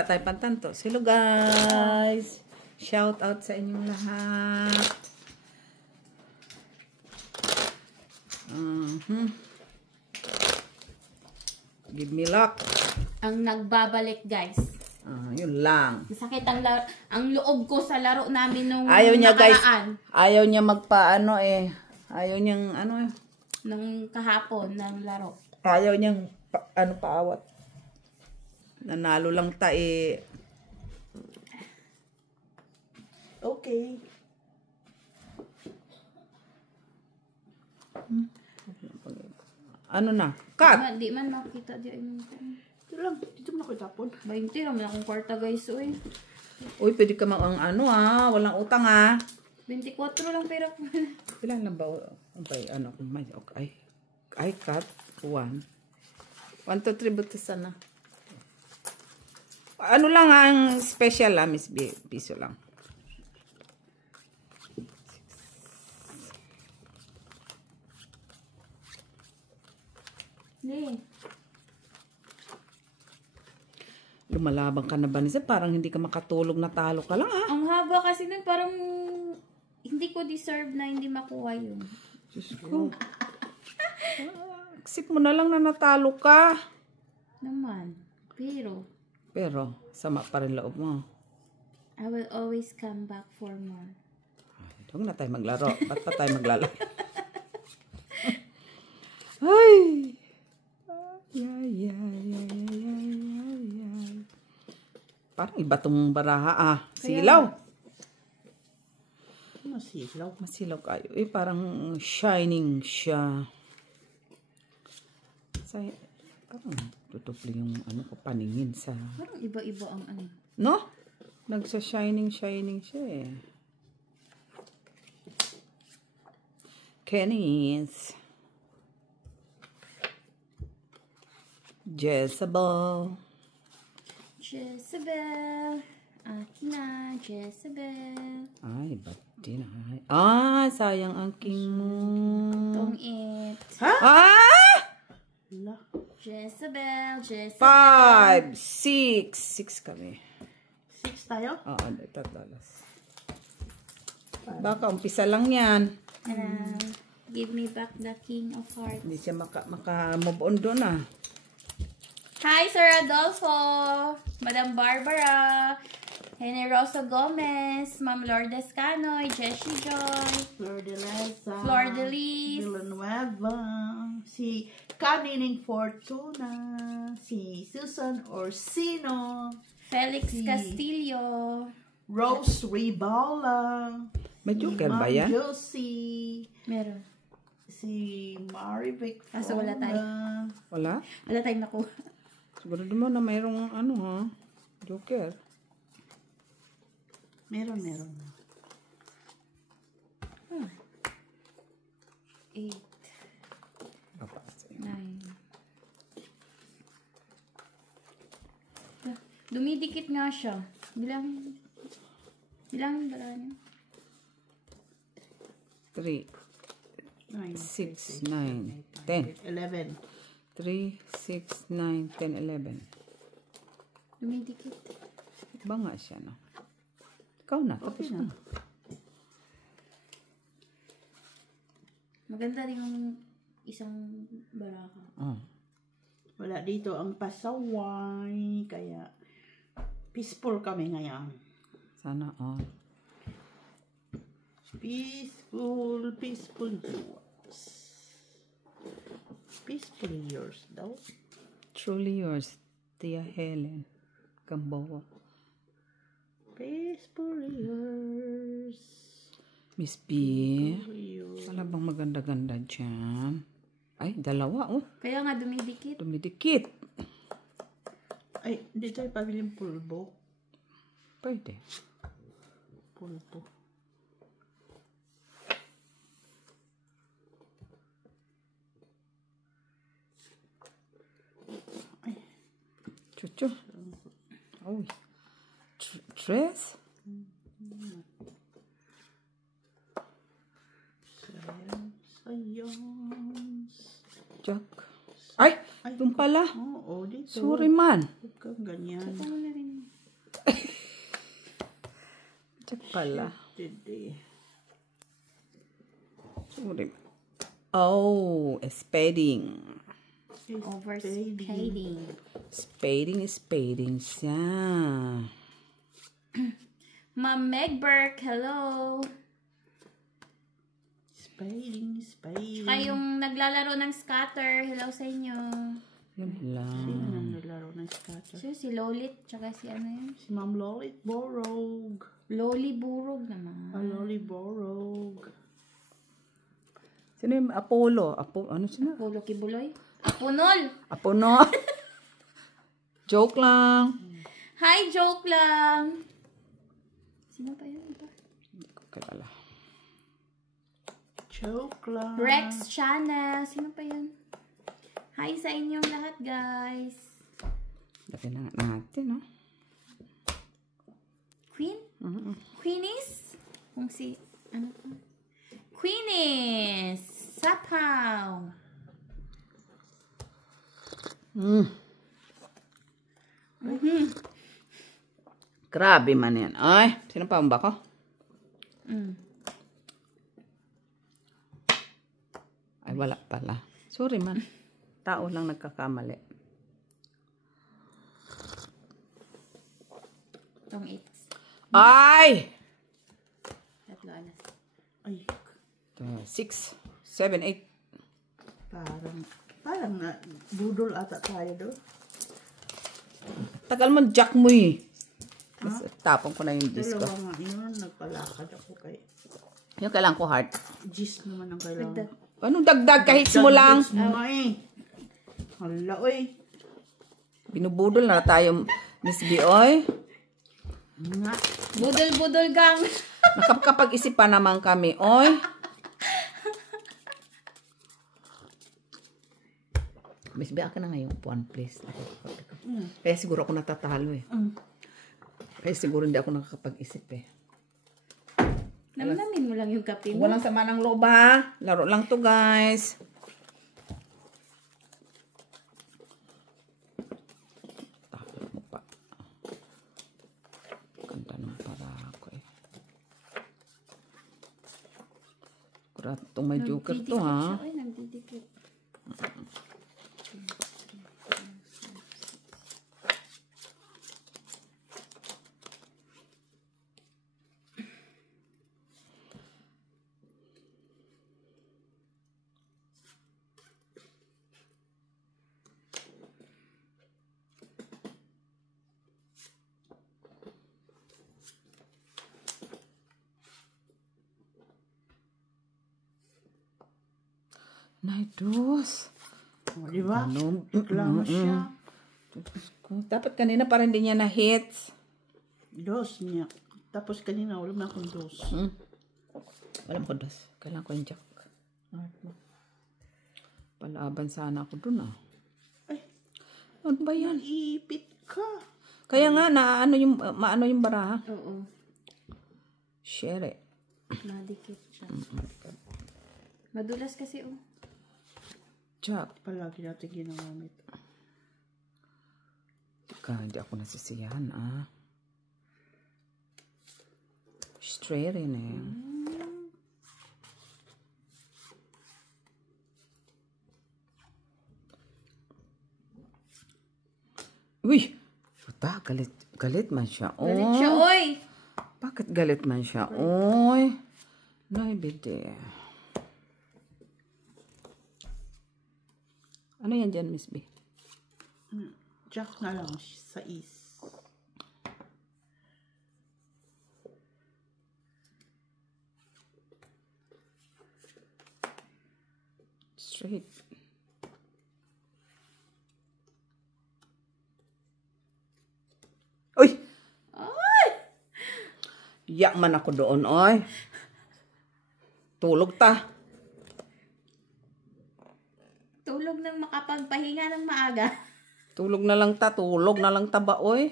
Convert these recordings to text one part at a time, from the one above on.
wala tayong pantanto. Hello guys! Shout out sa inyong lahat. Give me luck. Ang nagbabalik, guys. Yun lang. Masakit ang loob ko sa laro namin nung ayaw niya nakaraan. guys. Ayaw niya magpaano eh. Ayaw niyang ano eh. Nung kahapon ng laro. Ayaw niyang paawat. Nanalo lang ta eh. Okay. Ano na? Cut! Di man makita dyan. Ito lang. Dito mo na ko itapon. 20 naman akong kwarta, guys. Uy, Pwede ka mang ano walang utang 24 lang pera ko. Ilan lang ba? Ano kung may okay. Ay, cut. 1. 1, 2, 3 butas na. Ano lang ang special Miss B. Piso lang. Hindi. Lumalabang ka na ba nisa? Parang hindi ka makatulog, natalo ka lang Ang haba kasi nun, parang hindi ko deserve na hindi makuha yun. Diyos ko. Accept mo na lang na natalo ka. Naman. Pero, sama pa rin loob mo. I will always come back for more. Huwag na tayo maglaro. Ba't pa tayo maglalaro? Ay! Ay. Parang iba tong baraha Silaw. Masilaw. Masilaw kayo. Parang shining siya. Parang tutupli yung paningin sa... Parang iba-iba ang ano. No? Nagsa-shining siya eh. Kenny's. Jezebel. Akin na, Jezebel. Ay, ba't din sayang ang king mo. Tong-it. Jezebel. 5, 6. 6 kami. 6 tayo? Oo, ito. Baka umpisa lang yan. Give me back the king of hearts. Hindi siya maka-move on doon Hi, Sir Adolfo, Madam Barbara, Generoso Gomez, Ma'am Lourdes Canoy, Jessie Joy, Flor de Liza, Flor de Lis, Villanueva, si Kanining Fortuna, si Susan Orsino, Felix Castillo, Rose Ribala, May joker ba yan? Josie, meron. si Marivic So wala tayo. Wala? Wala tayong nakuha. Siguro mo na mayroong joker. Meron. 8, 9. Dumidikit nga siya. Bilang dala niya. 3, 6, 9, 10. 11. 3, 6, 9, 10, 11. Dumidikit. Ba nga siya, no? Ikaw na, tapos na. Maganda rin yung isang baraka. Wala dito ang pasaway, kaya peaceful kami ngayon. Sana, Peaceful yours. Peacefully yours daw. Truly yours, Tia Helen Gamboa. Peacefully yours. Miss B, wala bang maganda-ganda dyan? Ay, dalawa, Kaya nga dumidikit. Dumidikit. Ay, dito ay pabiling pulbo. Pwede. Pulbo. Chuchu. Oh. Tres? Jack. Ay! Doon pala. Oo, dito. Sorry man. Huwag kang ganyan. Ano na rin. Check pala. Today. Sorry. Oh, spading. Overspading. Spading siya. Ma'am Meg Burke, hello. Spading. Tsaka yung naglalaro ng scatter, hello sa inyo. Yun lang. Sino nang naglaro ng scatter? Si Lolit, tsaka si ano yun? Si Ma'am Lolit Borog. Loli Burog naman. Loli Borog. Sino yung Apollo? Ano sino? Pulo Kibuloy. Apunol! Apono. Joke lang. Hi, joke lang. Sino pa yun? Iba? Hindi ko kilala. Joke lang. Rex Channel. Sino pa yun? Hi sa inyong lahat, guys. Lagyan na nga natin, no? Queen? Queenies? Kung si... Ano pa? Queenies! Sapaw! Grabe man yan. Ay, sino pa ba ko? Ay, wala pala. Sorry man. Tao lang nagkakamali. Tong 8. Ay! Tatlo alas. Ay, 6, 7, 8. parang na budol ata tayo do. Tagal mo, jack mo eh. Tapon ko na yung disco. Dalawa nga yun, nagpalakad ako kay Yung kailangan ko heart. Gis naman ang kailangan. Anong dagdag? Kahit mo lang. Hala, oy. Binubudol na tayo, Miss B, oy. Nga. Budol-budol gang. Nakapag-isip pa naman kami, oy. Miss B, akin na ngayon upuan, please. Kaya siguro ako natatalo eh. Kaya siguro hindi ako nakakapag-isip eh. Namnamin mo lang yung kape mo. Walang sama ng loob ha. Laro lang to, guys. Tapos mo pa. Ganda ng parako eh. Kurat, itong may joker to ha. Ay, nagdidikit. Naidos. O, di ba? Ano? Reklamo siya. Dapat kanina para hindi niya na-hits. Dos niya. Tapos kanina, wala na akong dos. Walang ko dos. Kailangan ko yung jack. Palaban sana ako dun ah. Ay, ano ba yan? ipit ka. Kaya nga, maano yung baraha. Oo. Share. Madikit siya. Madulas kasi oh. Jack. Palagi natin ginamit. Teka, hindi ako nasisiyahan ah. Straight rin eh. Uy! Puta, galit man siya. Galit siya, oy! Bakit galit man siya? Oy! Naibide. Ano yan dyan, Miss B? Jack na lang sa is. Straight. Uy! Ay! Yak man ako doon, oy. Tulog ta. Tulog ng makapagpahinga ng maaga. Tulog na lang ta, tulog na lang ta ba, oy.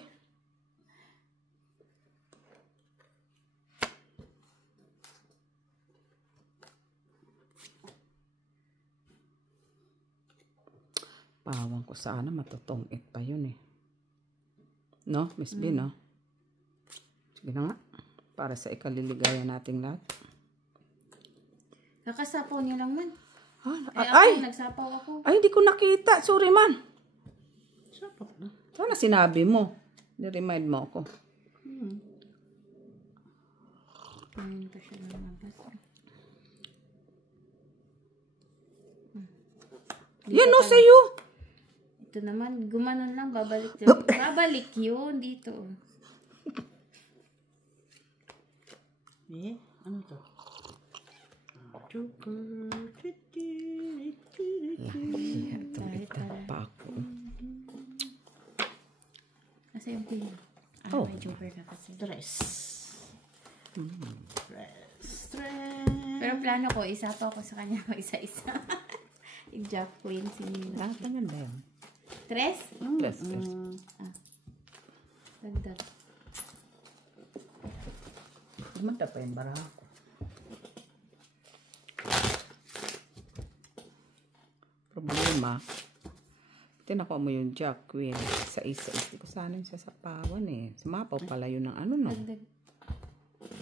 Pawang ko sana matutong-it pa yun eh. No, Miss B, no? Sige na nga. Para sa ikaliligaya nating lahat. Kakasapaw niya lang man. Ay! Nagsapaw ako. Ay, hindi ko nakita. Sorry man. Sapak na. Sana sinabi mo. Ni-remind mo ako. Ayun pa siya lumabas. Yan o, sa'yo. Ito naman, gumanon lang, babalik yun. Babalik yun dito. Ano to? Joker. Pa ako. Kasi yung pin. Oh. May joker ka kasi. Stress. Pero plano ko, isa pa ako sa kanya, isa-isa. Yung Jack Queen, si Nina. Lahat na ganda yun. Tres? Plus. Dagdag. Kumanda pa yung baraha ko. Problema, tinakuha mo yung Jack Queen. Isa-isa. Hindi ko sana yung sasapawan eh. Sumapaw pala yun ng ano no. Dagdag.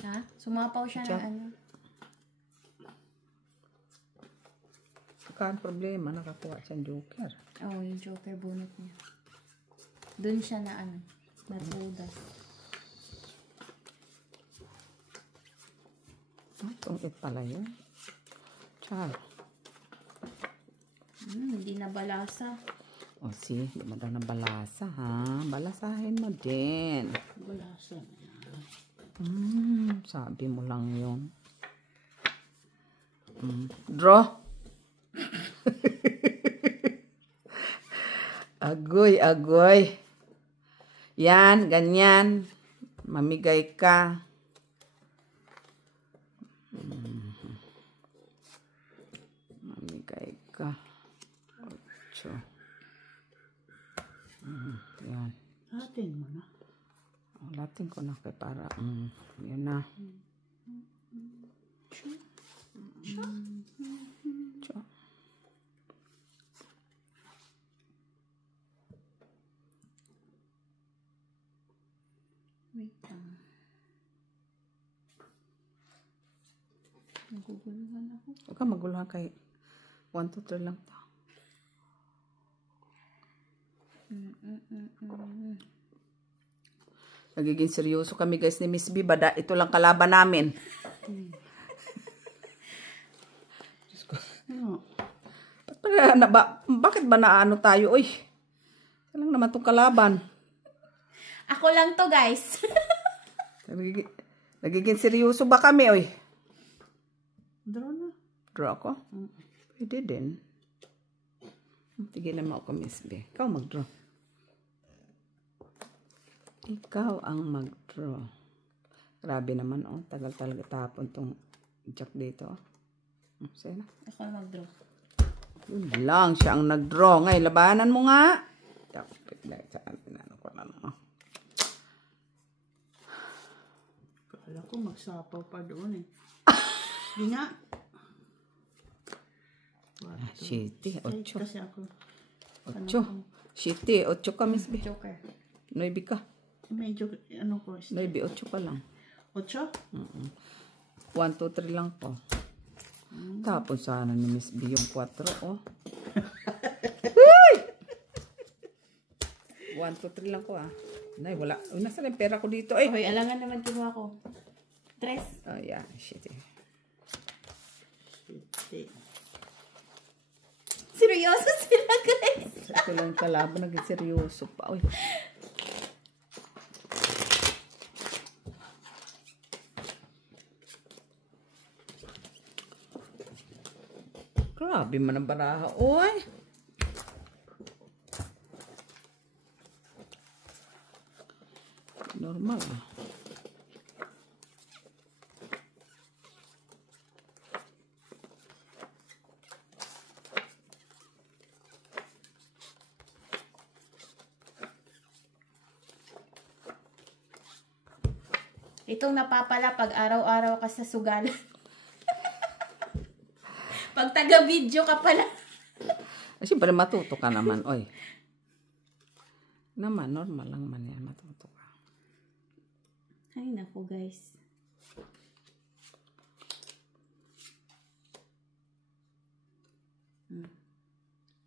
Ha? Sumapaw siya Jack. ng ano. Saka problema, nakakuha siyang joker. Oo, yung joker bonnet niya. Doon siya na ano, natudas. Itong it pala yun. Char. Hindi na balasa. O si, di mo daw na balasa ha. Balasahin mo din. Balasa. Sabi mo lang yun. Draw. Agoy, agoy. Yan, ganyan. Mamigay ka. Mamigay ka. 8. Yan. Atin mo na. Latin ko na kay para. Yan na. Cho. Wait lang. Naguguluhan ako. Huwag ka maguluhan kay 1, 2, 3 lang to. Nagiging seryoso kami guys ni Miss B. Bada, ito lang kalaban namin. Ano? Bakit ba naano tayo? Uy, ito lang naman itong kalaban. Ako lang to, guys. Nagiging seryoso ba kami? Uy, Draw na. draw ako? Pwede din. Tigilan mo ako, Miss B. Ikaw mag-draw. Ikaw ang mag-draw. Grabe naman, oh. Tagal talaga tapon tong jack dito. Sige na. Ako na mag-draw. Yun lang, siya ang nag-draw. Ngayon, labanan mo nga. Ano ko na no. Kala ko magsapaw pa doon eh. Hindi nga. Shitty, 8. Kasi ako. 8. Shitty, 8 ka, Miss B. Joker. 9 ka. Medyo, ano ko. 9, 8 ka lang. 8? 1, 2, 3 lang po. Tapon sana ni Miss B yung 4, oh. 1, 2, 3 lang ko, ah. Nay, wala. Nasaan yung pera ko dito, eh? Hoy, alangan naman kinuha ko. Tres. Oh, yeah. Shitty. Seryoso sila, guys. Ito lang yung kalaban. Naging seryoso pa. Uy. Grabe man ang baraha. Uy. Normal, ah. Itong napapala pag araw-araw ka sa sugal. Pag taga-video ka pala. Siyempre, matuto ka naman. Oy. Naman, normal lang man yan. Matuto ka. Ay, naku guys.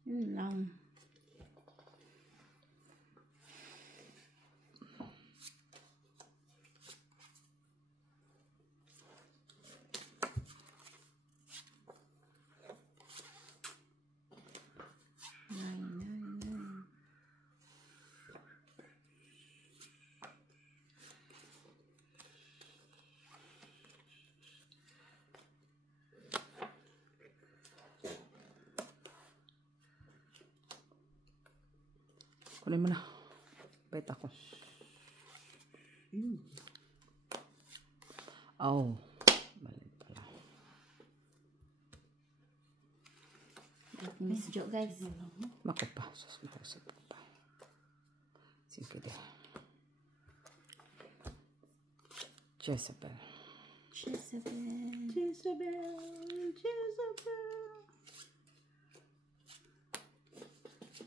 Yun lang. Kunin mo na. Bait ako. Oh. Balik pala. Miss Jo, guys. Mako pa. Sus pa. Sige din. Jezebel.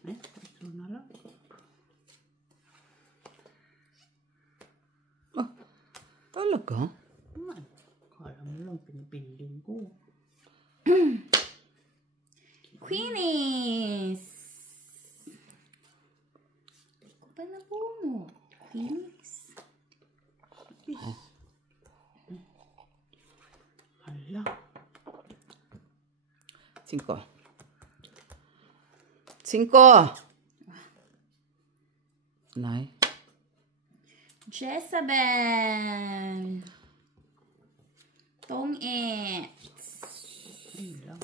Ito na lang. Oh. Talaga? Kala mo lang pinipinding ko. Queenies! Ko pa na puno. Queenies. Hala. 5. Nay. Jezebel. Tong-it. Ayun lang.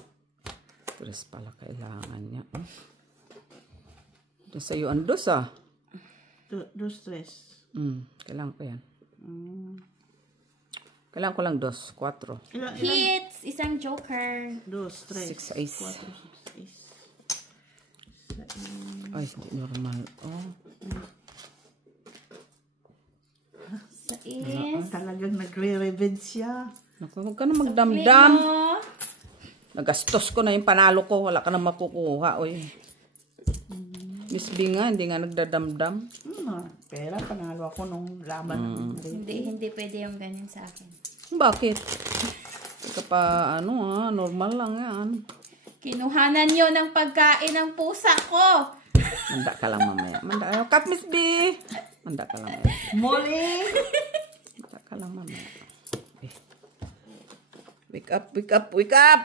Tres pala kailangan niya. Ito sa'yo ang dos ah. Dos, tres. Kailangan ko yan. Kailangan ko lang 2, 4. Ilan? Hits! Isang joker. Dos, tres. 6 ace. 4, 6 ace. Ay, hindi normal. Oh. Sa is. Talagang nagre-revenge siya. Naku, huwag ka na magdamdam. Pleno. Nagastos ko na yung panalo ko. Wala ka na makukuha. Oy. Miss B nga, hindi nga nagdadamdam. Pera, panalo ako nung laban. Hindi pwede yung ganyan sa akin. Bakit? Hindi ka pa, normal lang yan. Kinuhanan nyo ng pagkain ng pusa ko. Manda ka lang mamaya. Cut Miss B! Manda ka lang mamaya. Molly! Manda ka lang mamaya. Eh. Wake up!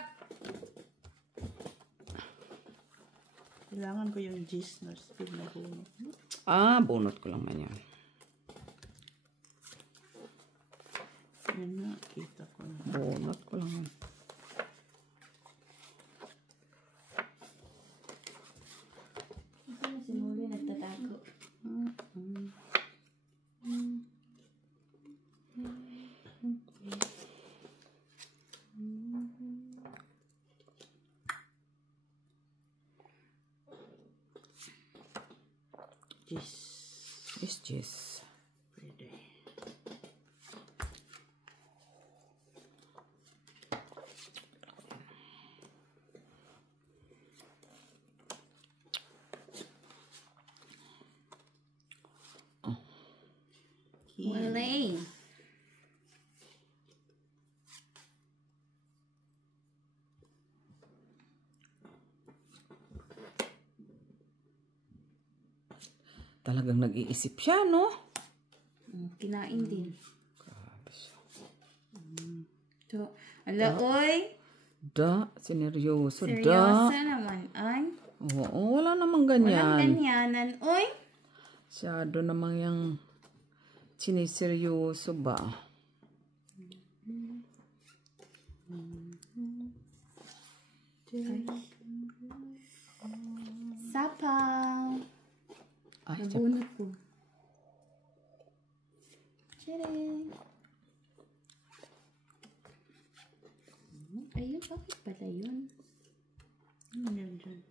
Kailangan ko yung gist na speed na bunot. Bunot ko lang man yan. Yan na, kita ko na. Bunot ko lang yan. Si Molly nagtatago. Yes. Pwede. Wala. Talagang nag-iisip siya, no? Kinain din. Grabe siya. So, ala, oy. Sineryoso. Seryoso naman, ay. Oo, wala namang Walang ganyan. ganyanan, oy. Siyado namang yung siniseryoso ba? Sapaw. Ay, Nabunot ko. Tcharing. Ayun, bakit pala yun? Yan dyan.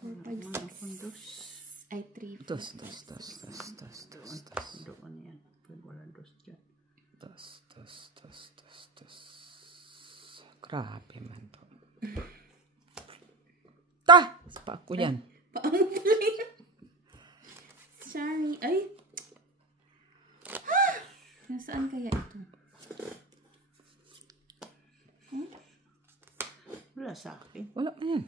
4, 5, 6. Ay, 3, 4. Dos. Doon yan. Wala dos dyan. Dos. Grabe man to. Pa ako yan. Paano pala yun? Sorry. Ay! Nasaan kaya ito? Wala sa akin. Wala na yan.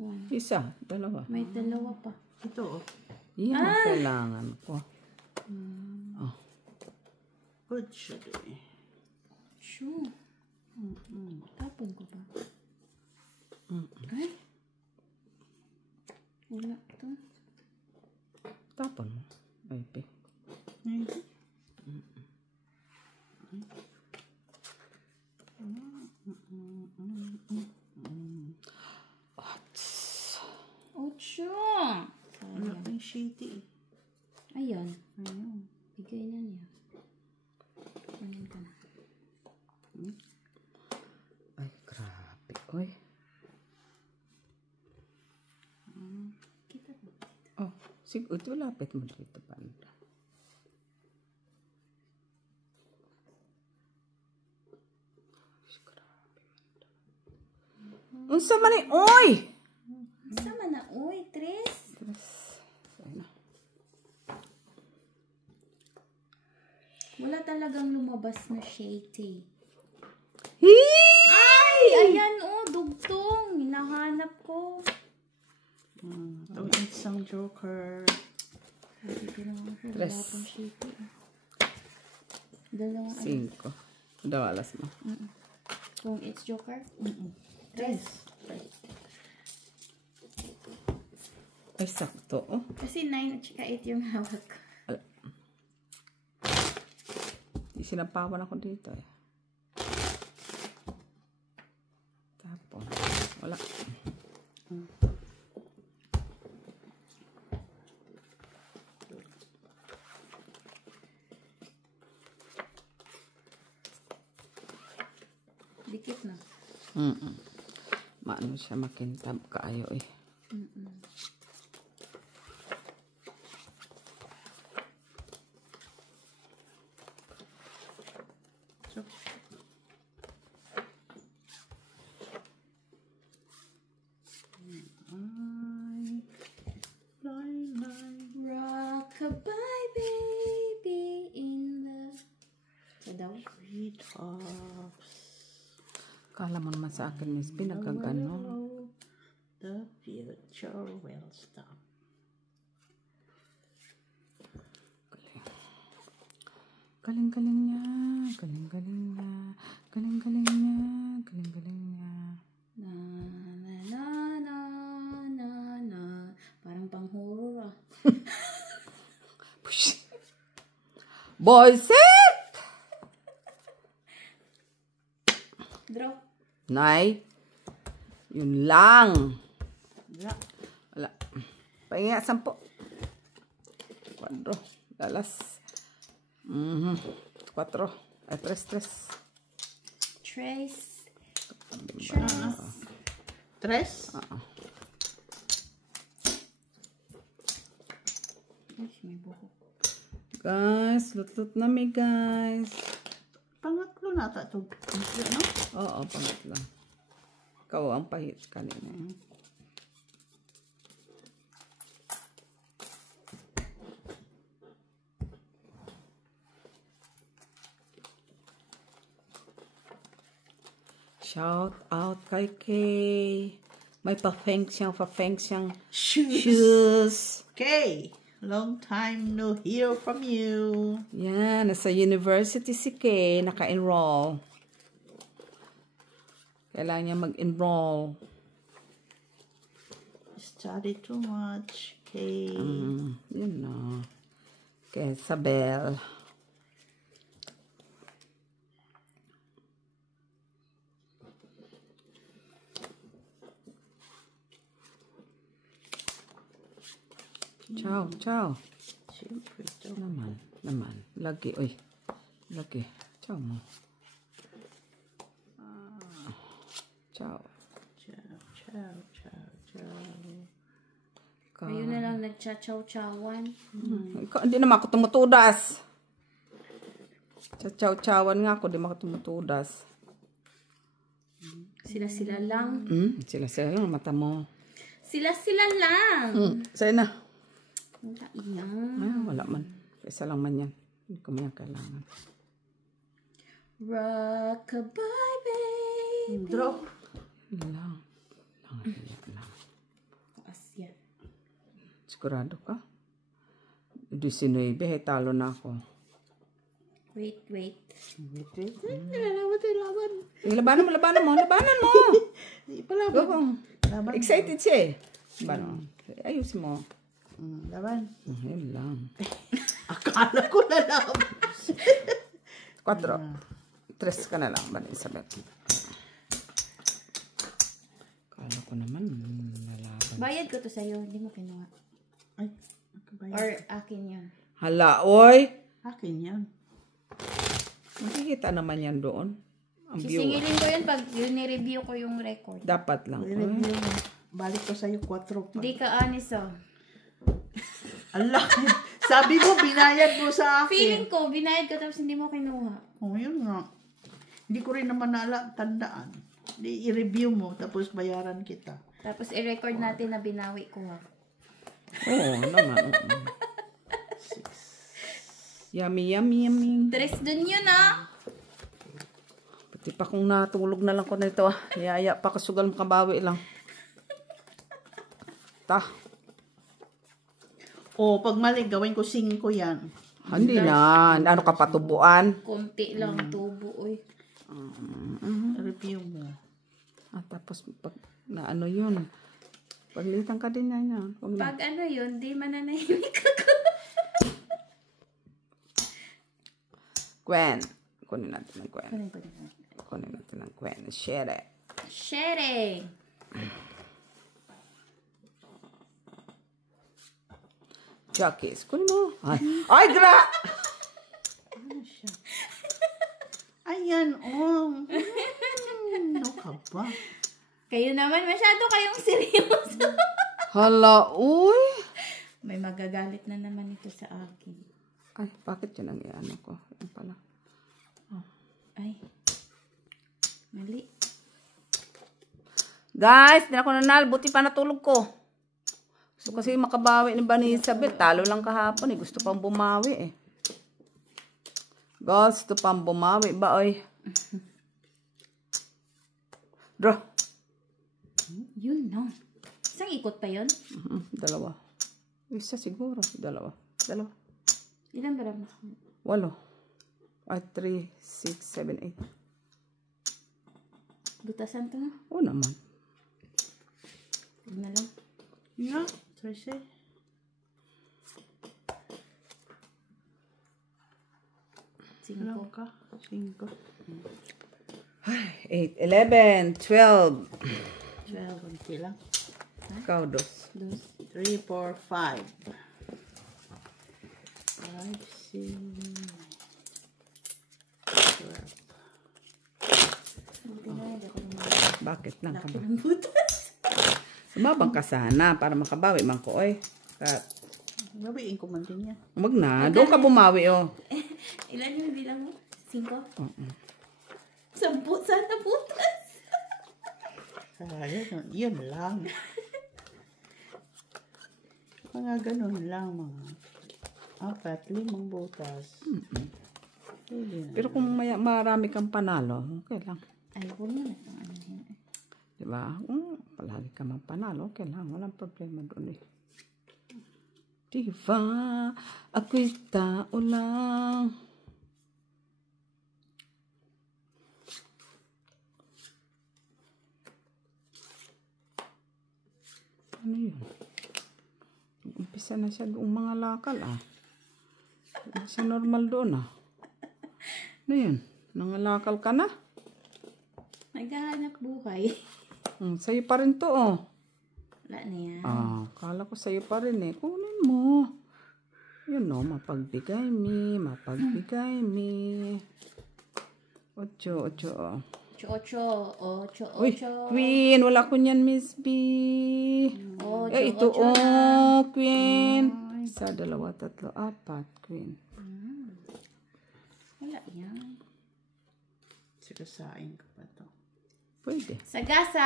One. Isa, dalawa. May dalawa pa. Ito, oh. Yan ang kailangan ko. Oh. Good siya eh. Sure. Tapon ko ba? Ay. Wala to. Tapon mo. Ay, pe. Ocho. Wala kang shitty. Ayun. Ayun. Bigay na niya. Kunin ka na. Ay, grabe. Uy. Kita ba? Oh, sige. Ito, lapit mo dito, Panda. Unsa man ni, oy! Sama na. Uy, Tris. Ayun na. Wala talagang lumabas na shady. Hee! Ay! Ayan oh, dugtong. Hinahanap ko. Ito isang joker. Sabi ko lang ako, wala Tres. pang shady. Dalawang ano. 5. Daw alas mo. Kung it's joker. Tres. Ay, sakto. Oh. Kasi 9 at saka 8 yung hawak ko. Sinapawan ako dito eh. Tapon. Wala. Dikit na. Maano siya makintab kaayo eh. So, Rockabye baby in the... Sa daw? treetops. Kala mo naman sa akin, Miss, pinagkagano. The future will stop. Galing-galing niya. Galing-galing niya. Galing-galing niya. Galing-galing niya. Na na na na na na. Parang pang horror ah. Push. Boyset! Draw. Nay. Yun lang. Wala. Wala. Pahingi nga 10. 4. Dalas. 4. Ay, 3. Trace. Tres. Ay, may buhok. Guys, lut-lut na mi, guys. Pangatlo na ata ito. Ano? Oo, pangatlo. Ikaw ang pahit kanina. Shout out kay Kay. May pa-feng siyang shoes. Okay. Long time no hear from you. Yan, nasa university si Kay, naka-enroll. Kailangan niya mag-enroll. Study too much. Okay. Yun na. Kay Isabel. Ciao, ciao. Siyempre ito. Naman. Lagi, oy. Lagi. Ciao mo. Ciao. Ciao. Ngayon na lang nagcha-chow-chowan. Ikaw, hindi naman ako tumutudas. Chaw-chawan nga ako, di naman ako tumutudas. Sila-sila lang. Sila lang, mata mo. Sila-sila lang. Sa'yo na. Wala yan. Wala man. Isa lang man yan. Hindi ko man kailangan. Rockabye baby. Draw. Lang. Lang. Taas yan. Sigurado ka? 19, talo na ako. Wait. Laban. Labanan mo. Di pa laban. Go. Laban. Excited siya eh. Ayusin mo. Laban. Yun lang. Akala ko na laban. 4. 3 ka na lang. Bani, Isabel. Akala ko naman nalaban. Bayad ko to sa'yo. Hindi mo kinuha. Ay, nakabayad. Or akin yun. Hala, oy! Akin yan. Makikita naman yan doon. Ang view. Sisingilin ko yun pag ni-review ko yung record. Dapat lang. I-review mo. Balik ko sa'yo 4 pa. Hindi ka honest oh. Allah, sabi mo, binayad mo sa akin. Feeling ko, binayad ko tapos hindi mo kinuha. Oh, yun nga. Hindi ko rin naman tandaan. I-review mo, tapos bayaran kita. Tapos i-record natin na binawi ko ha. Oo, naman. Yummy. 3 dun yun ah. Pati pa kung natulog na lang ko nito. Yaya pa kasugal makabawi lang. O, pag mali, gawin ko 5 yan. Hindi na. Ano ka patubuan? Konti lang tubo oy. Review mo. Tapos pag na ano yun. Paglitan ka din yan. Pag ano yun, di mananahimik ako. Gwen. Kunin natin ng Gwen. Kunin. Kunin natin ng Gwen. Share it. Shere. Jockeys. Kunin mo. Ay, gra! Ano siya? Ayan, oh. Ano ka ba? Kayo naman, masyado kayong seryoso. Hala, uy. May magagalit na naman ito sa akin. Ay, bakit yun ang iano ko? Yan pala. Ay. Mali. Guys, di na ako nanal. Buti pa natulog ko. Gusto kasi makabawi ni Bani Isabel. Talo lang kahapon eh. Gusto pang bumawi eh. Gusto pang bumawi ba oy? Draw. Yun no. Isang ikot pa yun? Dalawa. Isa siguro. Dalawa. Ilan ba lang? 8. Ay, 3, 6, 7, 8. Butasan to na. Oo naman. Huwag na lang. Nga, 13. Ilan ka? 5. 8, 11, 12. 12, konti lang. Ikaw, 2. 3, 4, 5. 5, 6, 12. Bakit lang ka ba? Ang butas. Sumabang ka sana para makabawi man ko, oy. Gawiin ko man din yan. Wag na. Doon ka bumawi, oh. Ilan yung bilang mo? 5? Oo. 10 sana butas. Sayang, yun lang. Mga ganun lang, mga 4, 5 butas. Pero kung marami kang panalo, okay lang. Ay, huwag mo na itong ano yun. Diba? Kung palagi ka mang panalo, okay lang. Walang problema doon eh. Diba? Ako'y tao lang. Ano yun? Umpisa na siya doong mga lakal ah. Hindi siya normal doon ah. Ano yun? Nangalakal ka na? Naghahanap buhay. Sa'yo pa rin to oh. Wala na yan. Kala ko sa'yo pa rin eh. Kunin mo. Yun no, mapagbigay mi. 8. Uy, Queen. Wala ko niyan, Miss B. Ito Queen. 1, 2, 3, 4, Queen. Wala yan. Sikasain ko pa to. Pwede. Sagasa.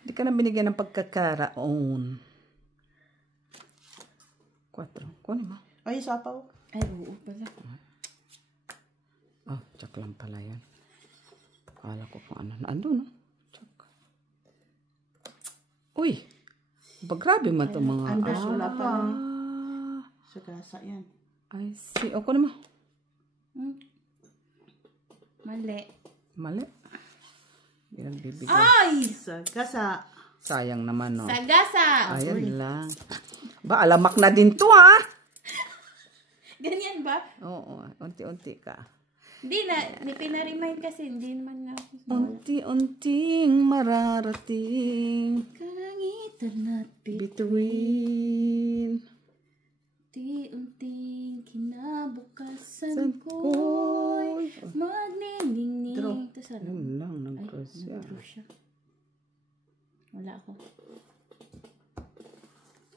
Hindi ka na binigyan ng pagkakaraon. 4. Kunin mo. Ay, sapaw. Ay, oo pala. Tsak lang pala yan. Kala ko kung ano. Andun, no? Check. Uy! Grabe man itong mga... Anders, wala pa rin. Sa gasa yan. I see. O, kunin mo. Mali. Mali. Hindi nagbibigay. Ay! Sa gasa. Sayang naman, no? Sagasa! Ayan lang. Ba, alamak na din to, ha? Ganyan ba? Oo, unti-unti ka. Hindi na, pinaremind kasi, hindi naman nga ako. Unti-unting mararating Kalangitan at between unti-unting kinabukasan San ko'y ko'y magniningning. Draw. Ito sa Yun lang, nagkasya. nag-draw siya. Wala ako.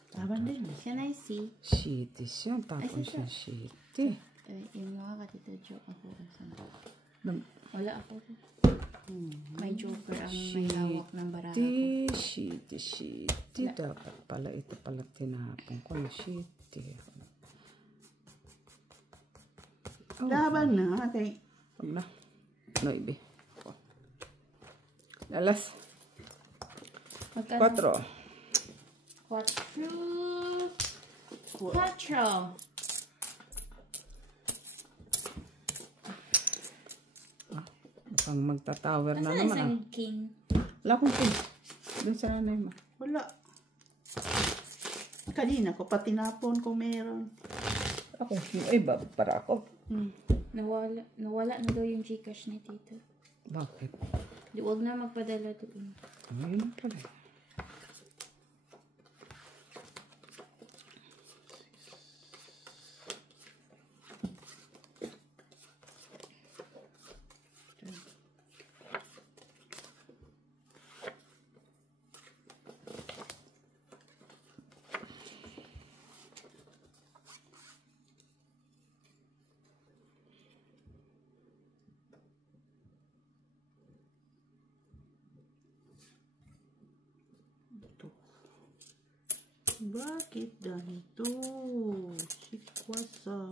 Taban din. Can I see? Shitty siya. Tapon Ay, siya shitty. Yung mga katita joke ako. Nag- Wala ako. May joker ang may hawak ng baraha ko. Shitty. Dapat pala ito pala tinapon ko na shitty. Laban na. Okay. Huwag na. No, ibi. Alas. Magkano? 4. 4. Mukhang magta-tower na Nasaan naman, ah. isang king? Wala akong king. Doon sa nanay mo. Wala. Kanina ko pa tinapon kung meron. Ako, ay ba, para ako. Nawala na daw yung Gcash ni Tito. Bakit? Huwag na magpadala doon. Ayun pala. Bakit ganito? Sikwasa.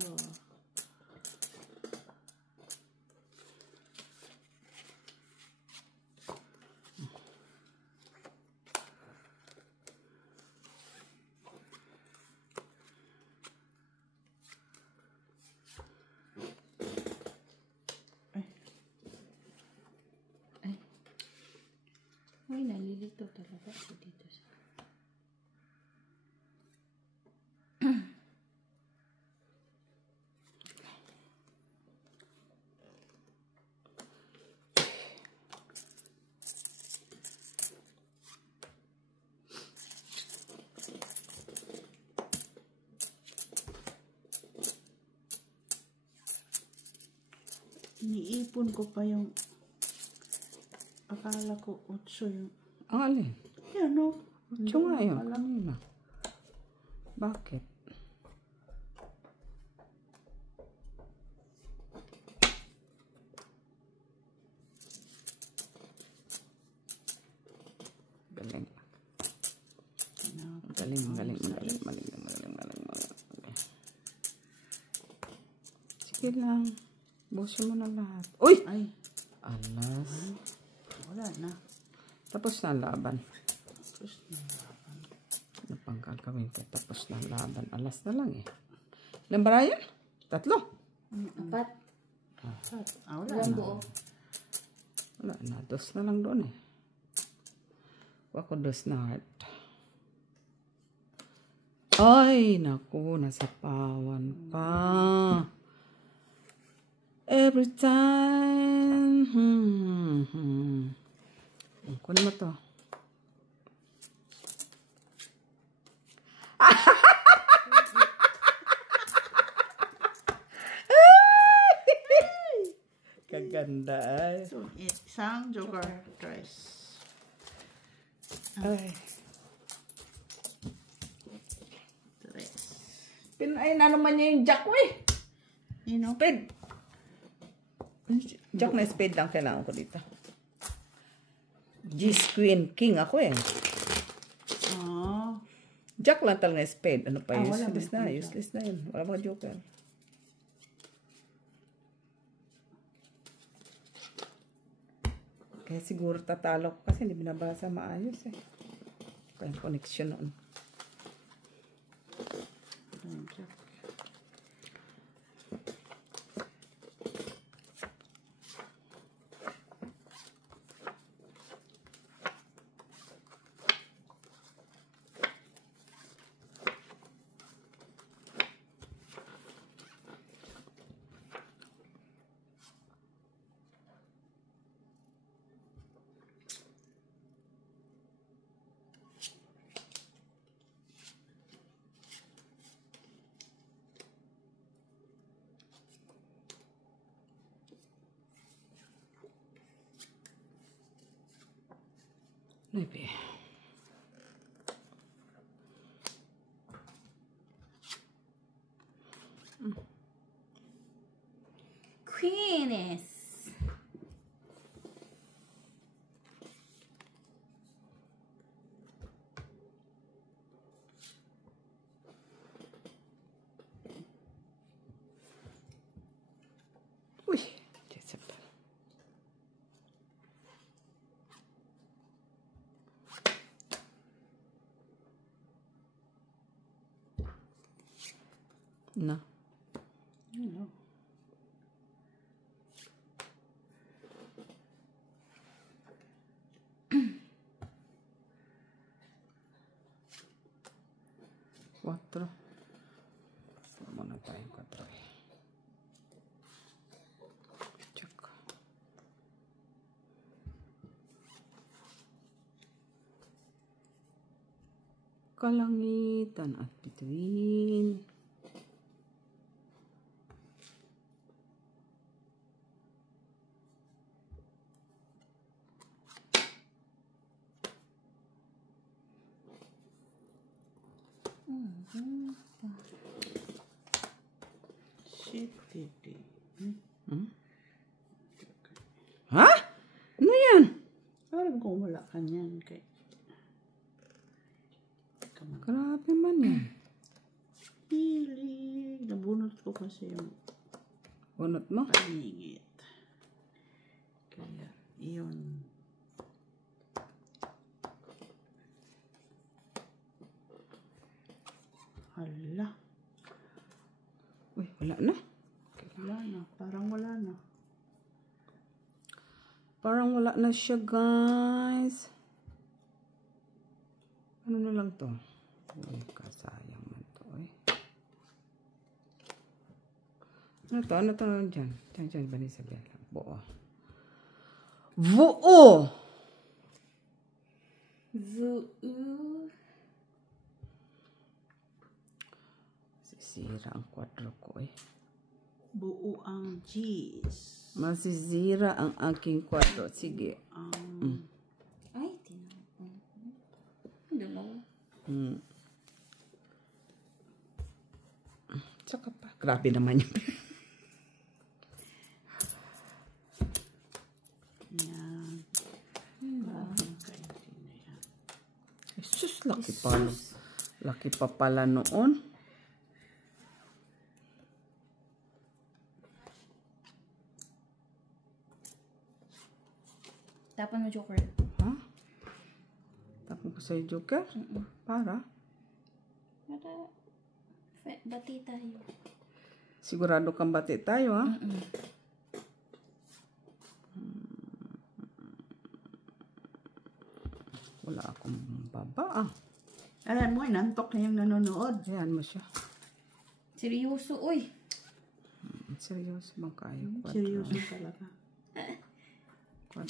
Uy, nalilito talaga ako dito sa... Iniipon ko pa yung akala ko 8 yung Ang alin? yan o. Diyo nga yun. Kanina. Bakit? Galing. Magaling. Sige lang. Busin mo na lahat. Uy! Ay, Alas. wala na. Tapos na ang laban. Tapos na. Napangkal kami. Tapos na ang laban. Alas na lang eh. Ilan ba yan? 3? 4. Wala Walang na. buo. Wala na. 2 na lang doon eh. Kuha ko 2 na heart. Ay, naku. Nasapawan pa. Every time. Kunin mo to. Kaganda ay. So, isang joker dress. Ay. Dress. Ay, naman niya yung jack eh. You know? Spade. Jack na spade lang kailangan ko dito. G's Queen King ako eh. Oh. Jack lang talaga spade. Ano pa? wala Useless man na. po Useless na yun. Wala mga joker. Kaya siguro tatalo ko kasi hindi binabasa maayos eh. Kaya yung connection noon. Maybe. Queeness. Uy, Jezebel. No. Ano? Quattro. Muna tayong 4 eh. Check. Kalangitan at bituin. Shit, titi. Ha? Ano yan? Alam ko wala ka niyan. Kay... Grabe man yan. Hilig. Nabunot ko kasi yung Bunot mo? paningit. Kaya, iyon. Hala. Uy, wala na. Wala na. Parang wala na. Parang wala na siya, guys. Ano na lang to? Uy, kasayang man to, eh. Ano to? Ano to dyan? Dyan ba ni Isabel? Buo. Buo! Sisira ang 4 ko, eh. Buo ang cheese. Masisira ang aking 4. Sige. Ay, tinapon. Dalawa. Tsaka pa. Grabe naman yun. Yan. Parang kaintin na yan. Jesus, laki pala. Laki pa pala noon. Tapon mo, Joker. Ha? Tapos ko sa'yo, Joker? Para? Bati tayo. Sigurado kang bati tayo, ha? Wala akong baba, ah. Alam mo, inantok na yung nanonood. Ayan mo siya. Seryoso, uy. Seryoso bang kayo? 4. Seryoso talaga. 4.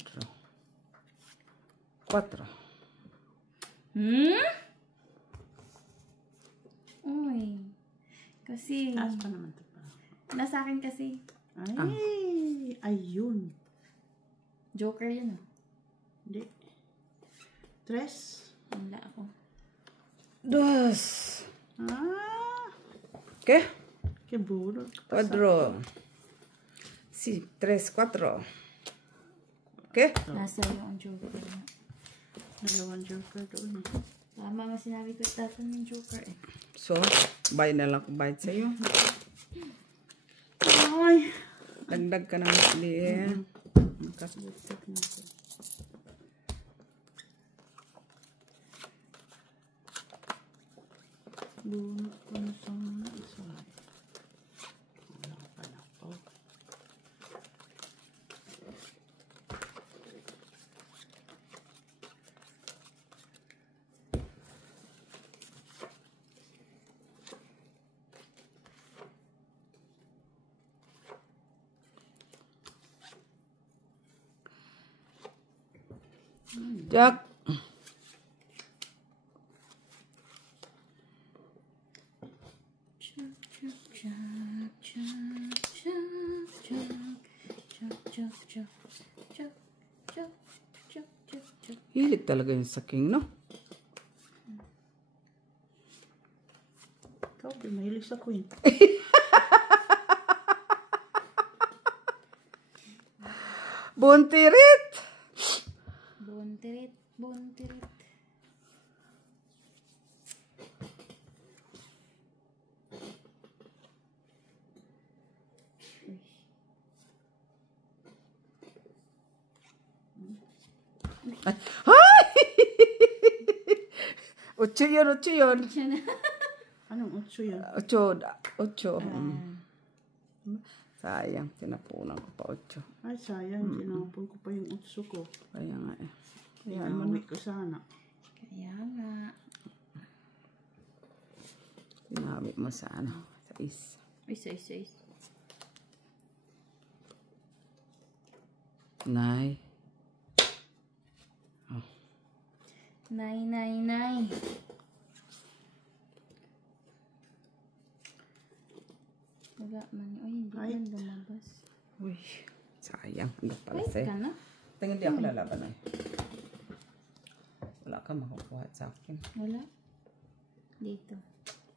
Uy. Kasi, Taas pa naman ito pa. nasa akin kasi. Ay, ayun. Joker yun, oh. Hindi. 3. Wala ako. 2. Okay. ¿Qué? Kebulot. 4. Sí, 3, 4. ¿Qué? Nasa yung Joker. Dalawang joker doon. Tama nga sinabi ko, tatang yung Joker, eh. So, buy na lang bayad sa'yo. Ay. Dagdag ka na mali, eh. Butik na ito. Bunot ko na sana. Sorry. Wala pa na po. Jack. Hilig talaga yung sa king, no? Ikaw, di mahilig sa queen. Buntirit! Buntirit, buntirit. Ay! Ay! Ocho yun, ocho yun. Anong 8 yun? Ocho, ocho. Sayang, tinapunan ko pa ocho. Ay, sayang. Sinapon ko pa yung 8 ko. Kaya nga eh. Kaya mo na. Inawi ko sana. Kaya nga. Sinabi mo sa ano, sa is. Isa. Nay. Nay. Wala man. Ay, hindi Ay. man lumabas. Uy, sayang. Ano pala Wait sa'yo? ka na. Tingin di ako lalaban ay. Wala ka makukuha sa akin. Wala. Dito.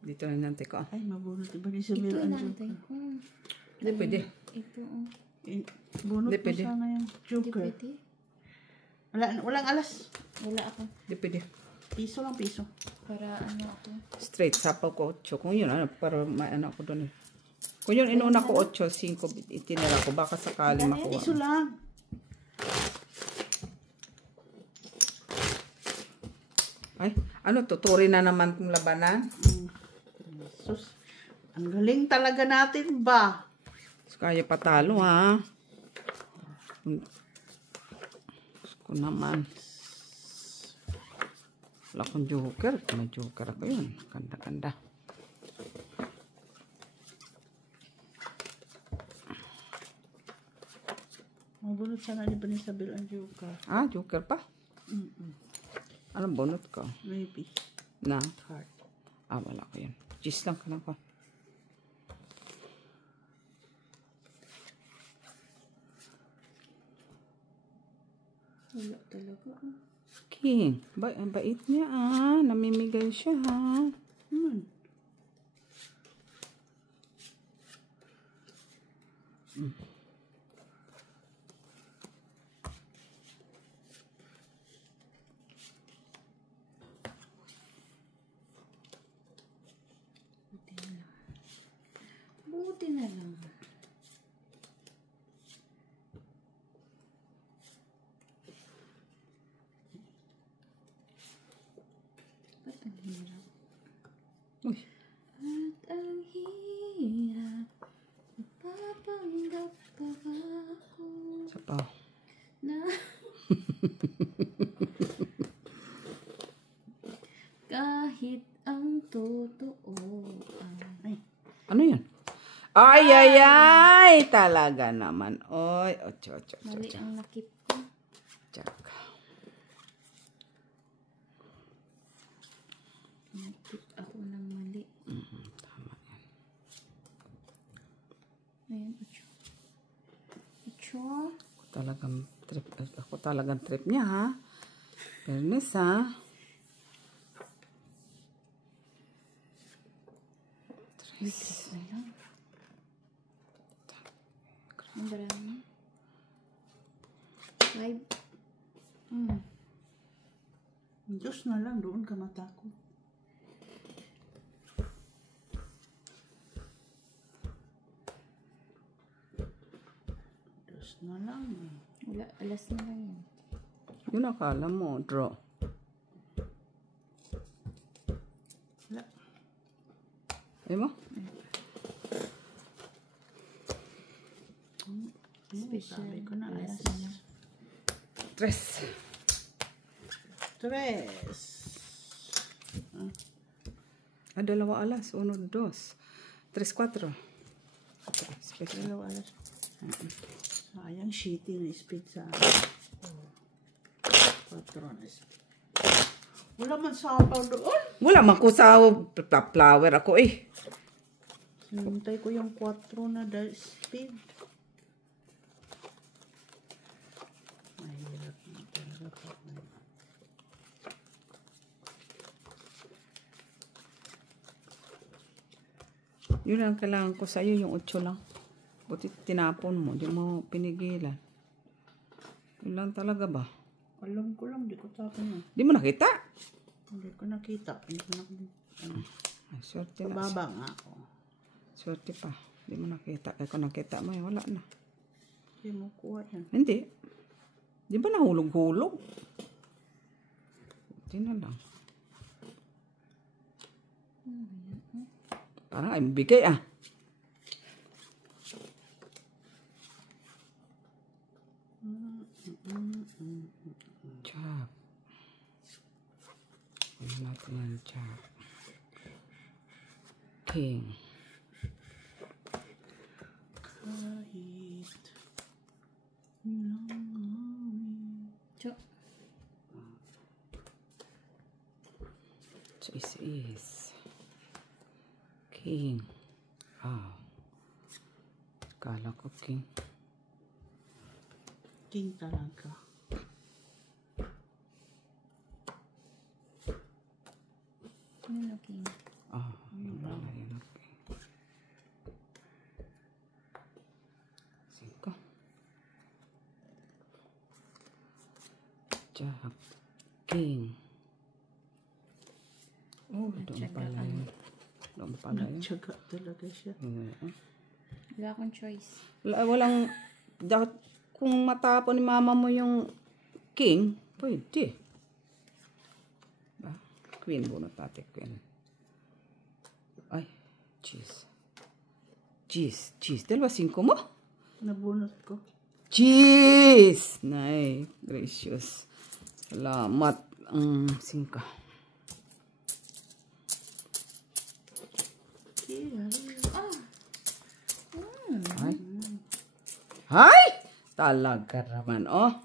Dito na nante ko. Ay, mabunot. Iba ni Ito Isabel ang natin. joker. Hindi pwede. Ito. Bunot Hindi ko pwede. sana yung Hindi joker. pwede. Walang alas. Wala ako. Hindi pwede. Piso lang piso. Para ano ako. Straight, sapaw ko 8. Kung yun, ano, para maano ako doon eh. Kung yun, inuna ko 8, 5, itinira ko. Baka sakali makuha. Piso lang. Ay, ano, tuturi na naman kung labanan. Sus. Ang galing talaga natin ba? So, kaya patalo, ha? Ko naman. Wala akong joker. May joker ako yun. Ganda. Mabunot sana ni Isabel ang joker. Ah, joker pa? Anong bunot ko? Maybe. Na? Heart. Ah, wala ko yun. Cheese lang ka lang ko. Wala talaga. King, ang bait niya namimigay siya ha. Buti na lang. Ba't ang hirap? Uy, At ang hirap, napapanggap pa ba ako isa pa. na kahit ang totoo ay Ano yun? Ay! Talaga naman. Oy, ocho. mali ang nakip ko. Check. Nakip ako ng mali. Tama yan. Ayan, ocho. Ako talagang trip niya ha. Fairness ha. Tres na lang. Ang marami. 5. Diyos na lang, doon ka matakot. Diyos na lang. Wala, alas na lang yan. Yun akala mo, draw. Wala. Ay mo? Sabi ko na alas. 3. 3. Dalawa alas. 1, 2. 3, 4. Special. Dalawa alas. Sayang shitty na speed sa 4 na speed. Wala man sapaw doon. Wala man ko sa flower ako eh. Sinintay ko yung 4 na speed. Mahirap na talaga. Yun ang kailangan ko sa'yo, yung 8 lang. Buti tinapon mo, di mo pinigilan. Yun lang talaga ba? Alam ko lang, di ko tapon na. Di mo nakita? Hindi ko nakita. Hindi ko nakita. Ay, swerte na. Pababa nga ako. Swerte pa. Di mo nakita. Kaya kung nakita mo, wala na. Hindi mo kuha yan. Hindi. Di ba nahulog-hulog? Hindi na lang. Parang ay bigay ah. Chop. Wala natin yan, chop. King. Kahit Choice is King. Kala ko King. king talaga. King. Yun pala yun. Okay. 5. Jack. King. Oh, doon pala yun. Doon pala yun. Nagtsaga talaga siya. Wala akong choice. Walang, kung matapon ni mama mo yung king, pwede. Queen, bunot natin, queen. Ay, cheese. Cheese. Dalawa 5 mo? Nabunot ko. Cheese! Nay, gracious. Salamat. 5. Ay! Talaga naman, oh.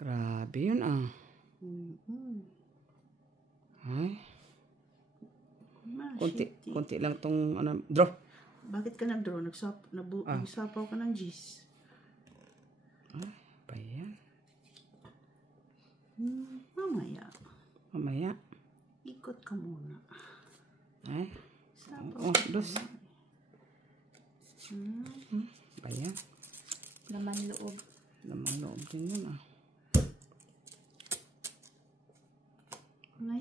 Grabe yun, ah. Ay. Konti lang tong, draw. Bakit ka nag-draw? Nagsapaw ka ng G's. Ay, pa yan. Mamaya. Ikot ka muna. Ay. Sapaw. 2. Pa yan. Laman loob. Laman loob din yun, ah. Ay.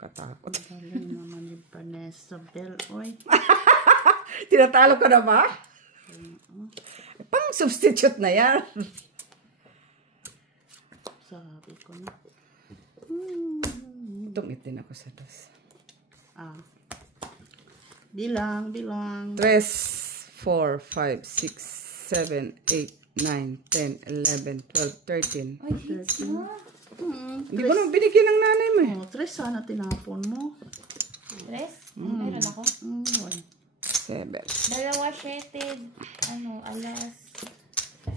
Katakot. Galing naman ni Vanessa Bell. Oy. Tinatalo ka na ba? Pang substitute na yan. Sabi ko na. Tumitin ako sa 2. Bilang. 3, 4, 5, 6, 7, 8, 9, 10, 11, 12, 13. Ay, hits mo. Hindi mo nang binigyan ng nanay mo eh. 3 sana tinapon mo. 3? Meron ako. 7. 2 sheeted. Alas 4.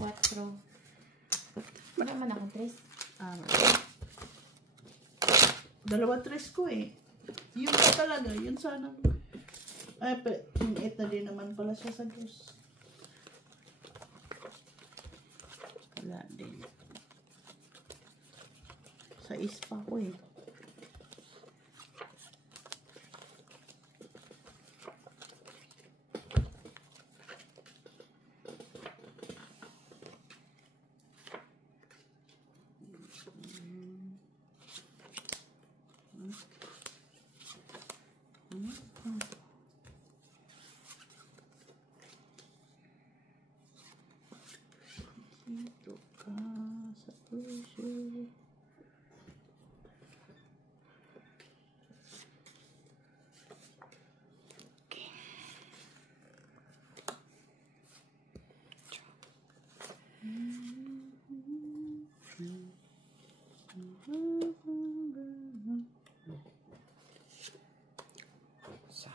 Wala man ako 3. 2 3 ko eh. Yun pa talaga. Yun sana. Ay, yung 8 na din naman pala siya sa 2. Wala din. Sa ispa ko eh. Dito ka sa puso. Sa.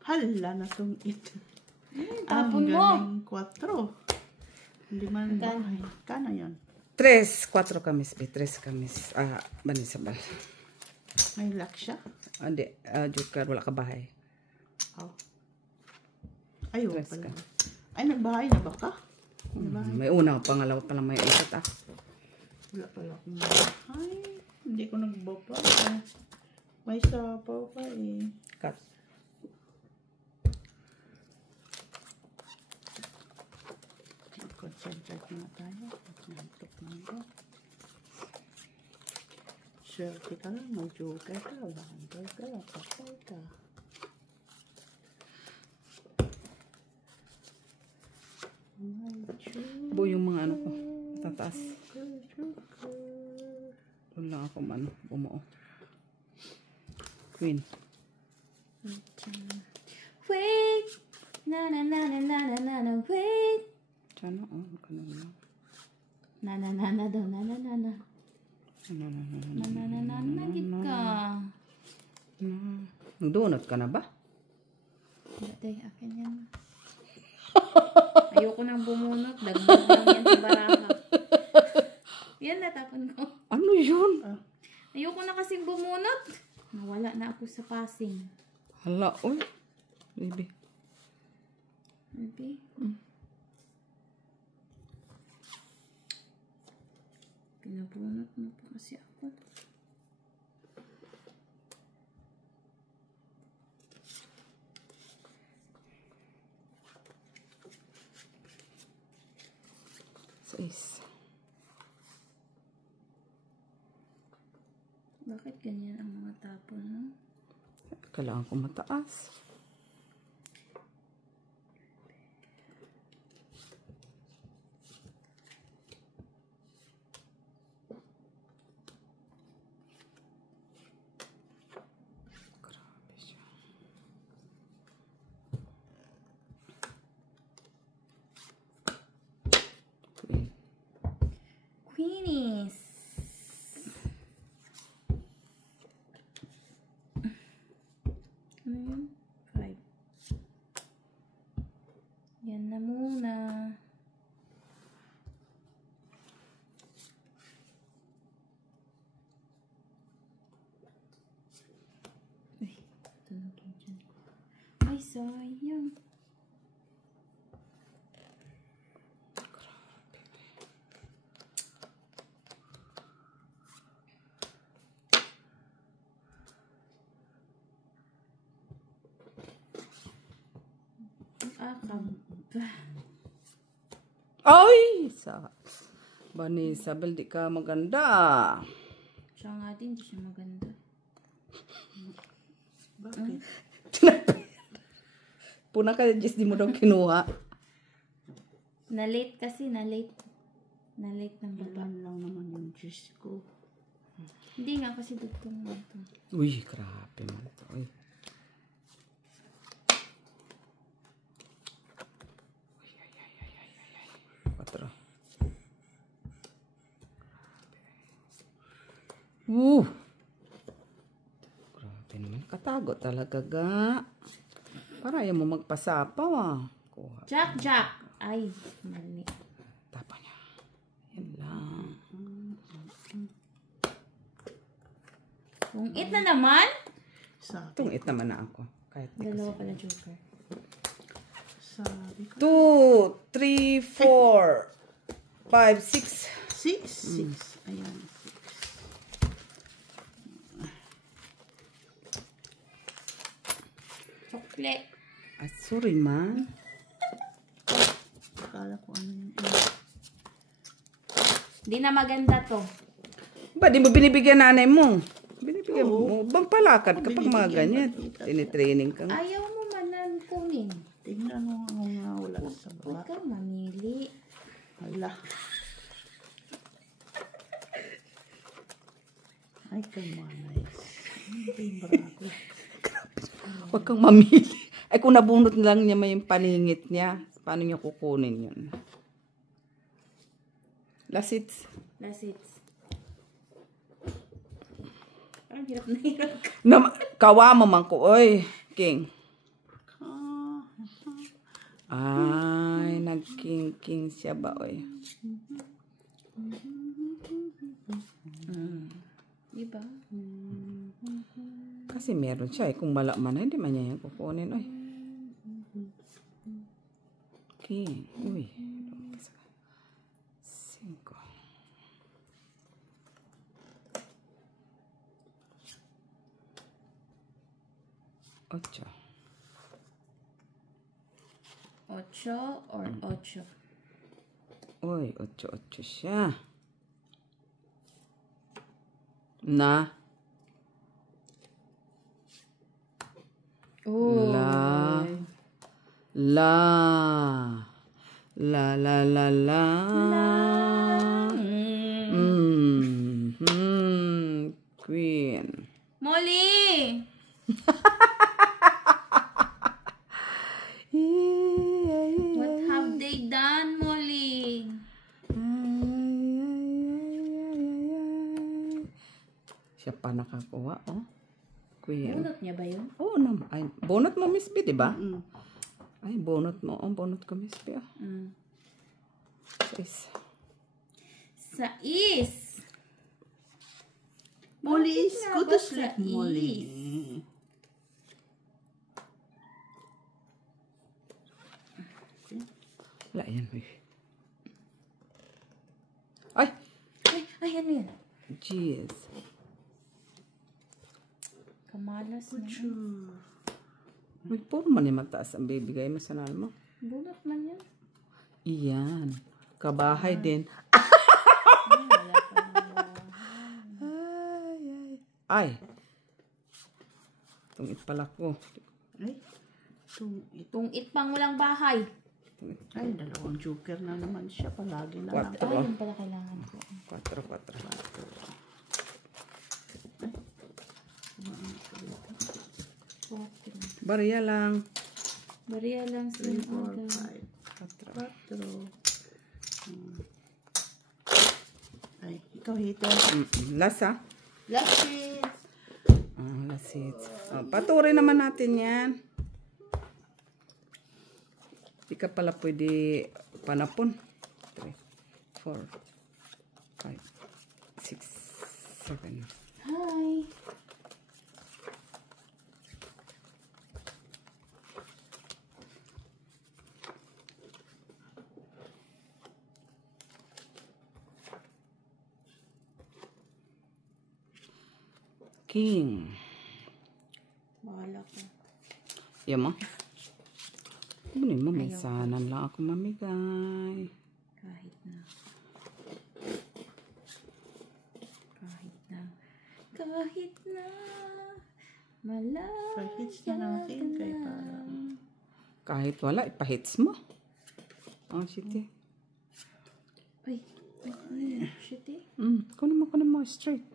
Hala na tong ito. Tapon mo. Galing 4. Hindi man bahay. Kano yun? 3, 4 kamis, 3 kamis. Banisabal. May lock siya? Hindi, joker, wala ka bahay. Oh. Ay, wala 3 pala. ka. Ay, nagbahay na ba ka? May una, pangalawa pa lang may isa't Wala pala akong bahay. Hindi ko nagbaba. May sapaw pa eh. Cut. Concentrate na tayo. Nantok na ba? Swerte ka lang. Mag-joker ka. Banggal ka. Kapal ka. Bu yung mga ano ko. Tataas. Doon lang ako bumuo. Queen. Wait. Na na na na na na na na wait. Sana, ganun lang. Na na na na daw na na na na. Ano, Na na na na na gid ka. Nag-donut ka na ba? Day, akin yan. Ayoko nang bumunot. Dagdag lang yan sa baraha. Yan, natapon ko. Ano yun? Ayoko na kasing bumunot. Nawala na ako sa passing. Hala, uy. Baby. Maybe. Pinabunot mo pa kasi ako. Bakit ganyan ang mga tapon, no? Kailangan ko mataas. Grabe siya. Queenies. Ano yun? 5. Yan na muna. Ay, tunog yung dyan. Ay, sayang. Ay! Sa Banisabel, di ka maganda. Siya nga din, hindi siya maganda. Bakit? Puna ka, just di mo daw kinuha. Na-late kasi, na-late. Na-late ng baba. Ilan lang naman yung juice ko. Hindi nga kasi dugtong na ito. Uy, grabe man ito. Uy. Patro. Grabe naman. Katago talaga ga. Para ayaw mo magpasapaw ah. Kuha. Jack, Jack! Ay, mali. Tapa niya. Yan lang. Kung it na naman, Sabi, Tungit naman na ako. Kahit di dalawa kasi. pala joker. sabi ko. 2, 3, 4, 5, 6. 6. Ayan. Chocolate. Ah, sorry man. Akala ko ano yung Di na maganda to. Ba, di mo binibigyan nanay mo? Binibigyan mo. Bang palakad kapag mga ganyan. Tinitraining ka nga. Ayaw mo manan kunin. Tingnan mo nga wala sa Huwag baba. kang mamili. Hala. Ay, come on, nice. Brago. Huwag kang mamili. Ay, kung nabunot lang niya may paningit niya, paano niya kukunin yun? Lasits. Lasits. Parang hirap na hirap ka. Kawa mo man ko, oy, King. Ah, Ay, nag-king siya ba, oy? Diba? Kasi meron siya, eh. Kung wala man, hindi man niya yung kukunin, oy. King, uy. 5. 8. 8 or 8? Uy, 8 siya. Na. Oh. La. La. La la la la. Queen. Molly! What have they done, Molly? Siya pa nakakuha, oh. Queen. Bunot niya ba yun? Oo naman. Ay, bonot mo, Miss B, di ba? mm. Ay, bonot mo. Oh, bonot ko, Miss B. Oh. 6. 6. Molly, Bakit nga go ba to sleep, sa Molly. Wala yan, uy. Ay! Ay, ano yan? Jeez. Kamalas na. Sure. Uy, puro man yung mataas ang bibigay mo sa nanay mo. Bunot man yan. Iyan. Kabahay din. Ay. Tungit pala ko. Ay, Tungit pang walang bahay. ay, dalawang joker na naman siya. Palagi na lang. 4. Ay, yun pala kailangan ko. 4. 4. Barya lang. Bariya lang sa 3, 4, mga. 5, 4. Ay, ikaw hito. Lasa. Last it. Lasit. Oh, patuloy naman natin yan. Di ka pala pwede panapon. 3, 4, 5, 6, 7. Hi. King. Bahala ko. Yan mo. Kunin mo, may sanan lang ako mamigay. Kahit na. Kahit na. Kahit na. Malapit. Pahits na natin kay parang. Kahit wala, ipahits mo. Oh, shit eh. Ay. Shit eh. Kunin mo straight.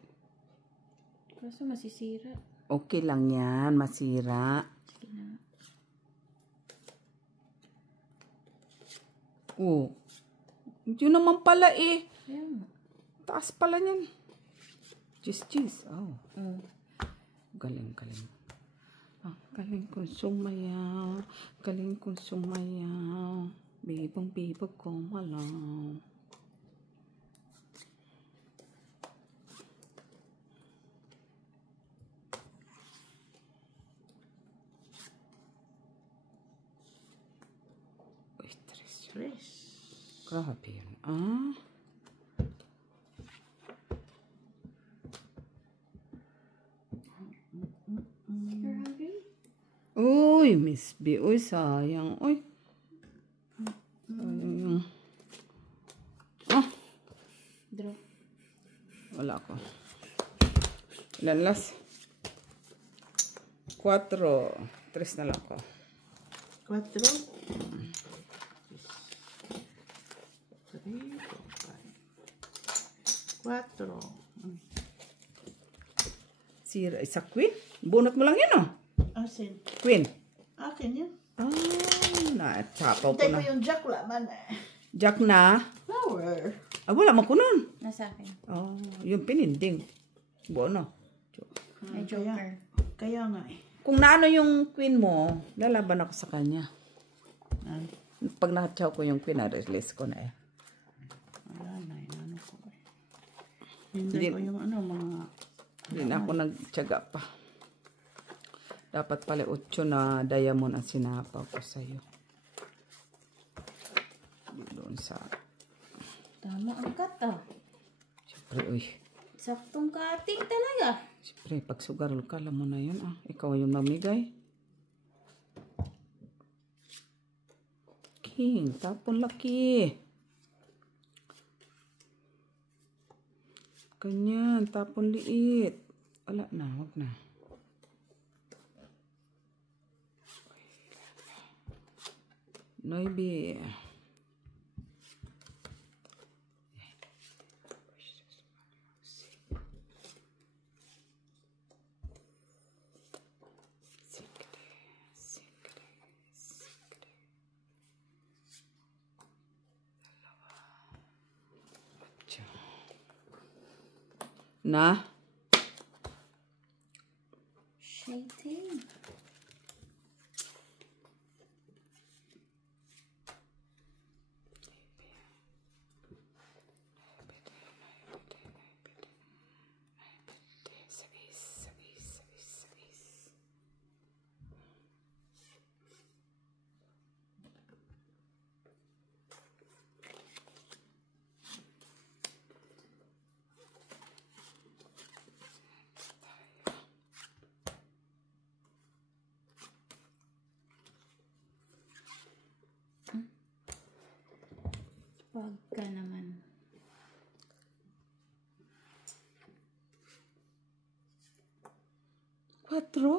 Kaso masisira. Okay lang yan, masira. Sige na. Oh. Yun naman pala eh. Ayan. Taas pala niyan. Cheese. Oh. Mm. Galing. Ah, galing kong sumayaw. Bibang ko malaw. Uy, 3. Grabe yun. Ah. Grabe. Uy, Miss B. Uy, sayang. Uy. Sayang. Ah, Draw. wala ko. Ilan last? 4. 3 na lang ko. 4. 3, 4, 5. 4. Sira. Isa queen. Bunot mo lang yun, oh. Asin. Queen. Akin yan. Ah, na-tapaw ko Hintay ko na. yung jack, wala man eh. Jack na. Flower. Ah, wala man ko nun. Nasa akin. Oh, yung pininding. Buo, no? May joker. Kaya nga eh. Kung naano yung queen mo, lalaban ako sa kanya. Ay, Pag nakatsaw ko yung queen, release ko na eh. wala na, inano ko eh. Hintay ko yung ano, mga... Hindi na ako nagtyaga pa. Dapat pala 8 na diamond ang sinapaw ko sa'yo. Doon sa... Tama ang cut ah. Siyempre, uy. Saktong cutting talaga. Siyempre, pag sugarol ka, alam mo na yun, ah. Ikaw yung mamigay. King, tapon laki. Ganyan, tapon liit. Wala na, wag na. Noibi. Na? Shading. Wag ka naman. Quatro?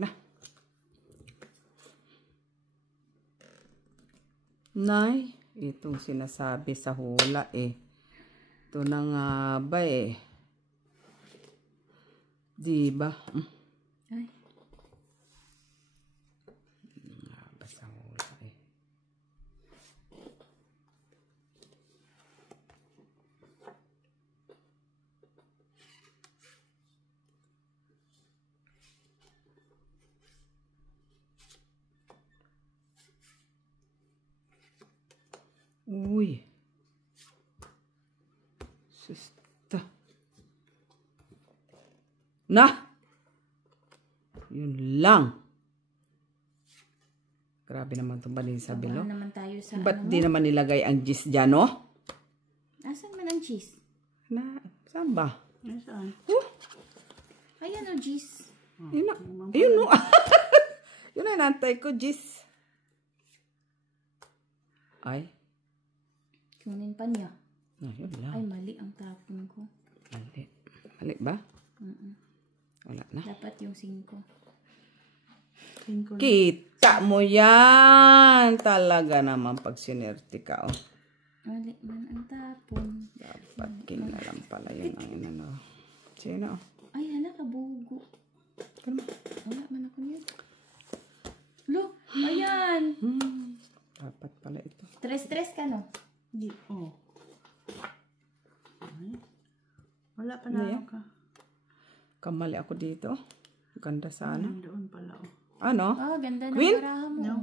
Na. Nay, itong sinasabi sa hula eh. Ito na nga ba eh. Diba? Ay. Ba sa hula eh. Uy. Sista. Na! Yun lang. Grabe naman itong balin sa Baka bilo. naman tayo sa Ba't ano di mo? naman nilagay ang gis dyan, no? Asan man ang cheese? Na, saan ba? Ay, saan? Ayan o, cheese. Yun na. Ayun, no? Yun na, inantay ko, gis. Ay. Kunin pa niya. Yun lang. Ay, mali ang tapon ko. Mali. Mali ba? Mm-mm. Wala na. Dapat yung 5. Kita mo yan. Talaga naman pag sinerte ka, oh. Mali man ang tapon. Dapat king na lang pala yun ang inano. Sino? Ay, hala, kabugo. Ano? Wala man ako niyan. Look, ayan. Dapat pala ito. Tres ka, no? Di, oh. Ay. Wala pa Ano na yan? ka. Kamali ako dito. Ganda sana. Doon pala, oh. Ano? Oh, ganda ng Queen? baraha mo. No.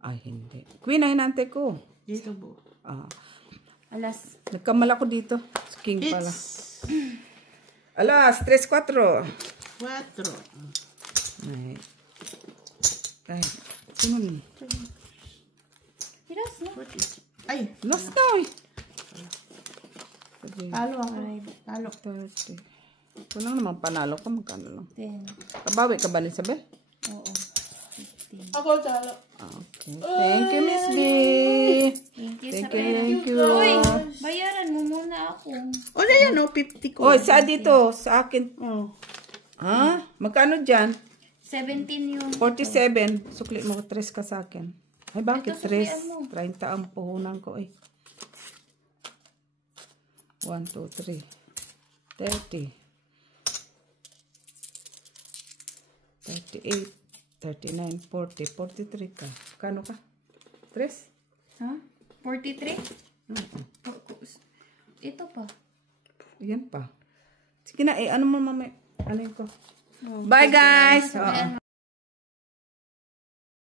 Ay, hindi. Queen ang hinante ko. Dito po. Ah, Alas. nagkamali ako dito. King pala. It's Alas, 3-4. 4. Ay. Ay. Sino? Piras, no? Ay, Lost na, eh. talo ako. Talo. 30. Ito lang naman panalo ko. Magkano lang. 10. Kabawi ka ba, Isabel? Oo. 15. Ako talo. Okay. Thank you, Miss B. Thank you Thank sa you, pera. thank you. Uy, bayaran mo muna ako. O na yan, oh, 50 ko. Oh, sa dito, sa akin. Oh. Ha? Magkano dyan? 17 yung... 47. Sukli mo 3 ka sa akin. Ay, bakit Ito, suklian 3? mo. 30 ang puhunan ko, eh. 1, 2, 3. 30. 38. 39. 40. 43 ka. Kano ka? 3? Ha? 43? Mm-mm. Ito pa. Yan pa. Sige na, ano mo mamay? Ano yun ko? Bye guys! Oo.